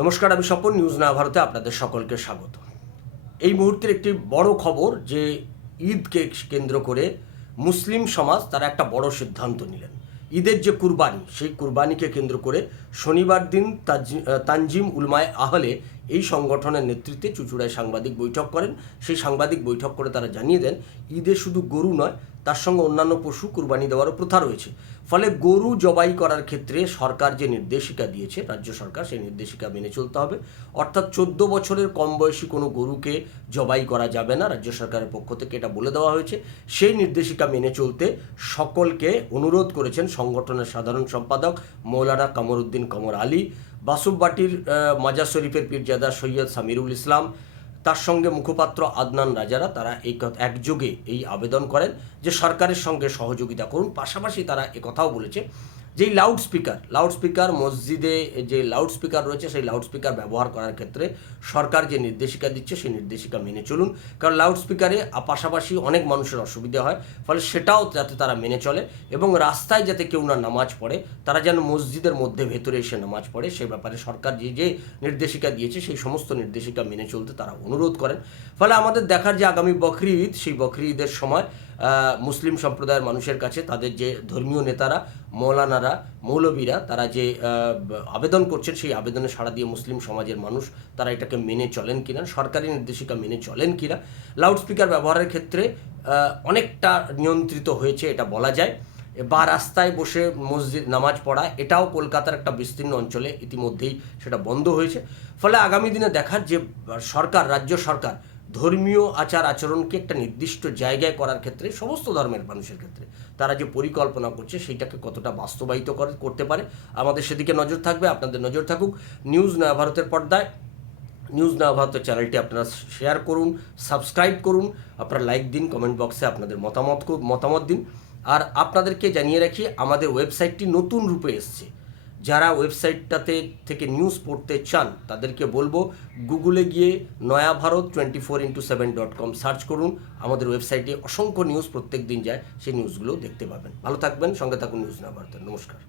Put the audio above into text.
নমস্কার, আমি স্বপন। নিউজ না ভারতে আপনাদের সকলকে স্বাগত। এই মুহূর্তের একটি বড় খবর যে ঈদকে কেন্দ্র করে মুসলিম সমাজ তারা একটা বড় সিদ্ধান্ত নিলেন। ঈদের যে কুরবানি, সেই কুরবানিকে কেন্দ্র করে শনিবার দিন তানজিম উলমায়ে আহলে এই সংগঠনের নেতৃত্বে চুঁচুড়ায় সাংবাদিক বৈঠক করেন। সেই সাংবাদিক বৈঠক করে তারা জানিয়ে দেন ঈদে শুধু গরু নয়, তার সঙ্গে অন্যান্য পশু কুরবানি দেওয়ারও প্রথা রয়েছে। ফলে গরু জবাই করার ক্ষেত্রে সরকার যে নির্দেশিকা দিয়েছে, রাজ্য সরকার সেই নির্দেশিকা মেনে চলতে হবে। অর্থাৎ 14 বছরের কম বয়সী কোনো গরুকে জবাই করা যাবে না, রাজ্য সরকারের পক্ষ থেকে এটা বলে দেওয়া হয়েছে। সেই নির্দেশিকা মেনে চলতে সকলকে অনুরোধ করেছেন সংগঠনের সাধারণ সম্পাদক মৌলানা কামরুদ্দিন কমর আলী, বাসুববাটির মাজার শরীফের পীরজাদা সৈয়দ সামিরুল ইসলাম, তার সঙ্গে মুখপাত্র আদনান রাজারা। তারা একযোগে এই আবেদন করেন যে সরকারের সঙ্গে সহযোগিতা করুন। পাশাপাশি তারা একথাও বলেছে যেই লাউডস্পিকার মসজিদে যে লাউডস্পিকার রয়েছে, সেই লাউডস্পিকার ব্যবহার করার ক্ষেত্রে সরকার যে নির্দেশিকা দিচ্ছে সেই নির্দেশিকা মেনে চলুন। কারণ লাউডস্পিকারে পাশাপাশি অনেক মানুষের অসুবিধা হয়, ফলে সেটাও যাতে তারা মেনে চলে এবং রাস্তায় যাতে কেউ না নামাজ পড়ে, তারা যেন মসজিদের মধ্যে ভেতরে এসে নামাজ পড়ে, সে ব্যাপারে সরকার যে নির্দেশিকা দিয়েছে সেই সমস্ত নির্দেশিকা মেনে চলতে তারা অনুরোধ করেন। ফলে আমাদের দেখার যে আগামী বকরি ঈদ, সেই বকরি ঈদের সময় মুসলিম সম্প্রদায়ের মানুষের কাছে তাদের যে ধর্মীয় নেতারা, মৌলানারা, মৌলবীরা তারা যে আবেদন করছেন, সেই আবেদনে সাড়া দিয়ে মুসলিম সমাজের মানুষ তারা এটাকে মেনে চলেন কিনা, সরকারি নির্দেশিকা মেনে চলেন কিনা। লাউডস্পিকার ব্যবহারের ক্ষেত্রে অনেকটা নিয়ন্ত্রিত হয়েছে এটা বলা যায়, বা রাস্তায় বসে মসজিদ নামাজ পড়া, এটাও কলকাতার একটা বিস্তীর্ণ অঞ্চলে ইতিমধ্যেই সেটা বন্ধ হয়েছে। ফলে আগামী দিনে দেখার যে রাজ্য সরকার ধর্মীয় আচার আচরণকে একটা নির্দিষ্ট জায়গায় করার ক্ষেত্রে সমস্ত ধর্মের মানুষের ক্ষেত্রে তারা যে পরিকল্পনা করছে সেইটাকে কতটা বাস্তবায়িত করতে পারে, আমাদের সেদিকে নজর থাকবে। আপনাদের নজর থাকুক নিউজ নয়া ভারতের পর্দায়। নিউজ নয়া ভারতের চ্যানেলটি আপনারা শেয়ার করুন, সাবস্ক্রাইব করুন, আপনারা লাইক দিন, কমেন্ট বক্সে আপনাদের মতামত দিন। আর আপনাদেরকে জানিয়ে রাখি, আমাদের ওয়েবসাইটটি নতুন রূপে এসছে। যারা ওয়েবসাইটটাতে থেকে নিউজ পড়তে চান তাদেরকে বলবো গুগলে গিয়ে noyaBharat24x7.com সার্চ করুন। আমাদের ওয়েবসাইটে অসংখ্য নিউজ প্রত্যেক দিন যায়, সেই নিউজগুলো দেখতে পাবেন। ভালো থাকবেন, সঙ্গে থাকুন নিউজ নয়া ভারতের। নমস্কার।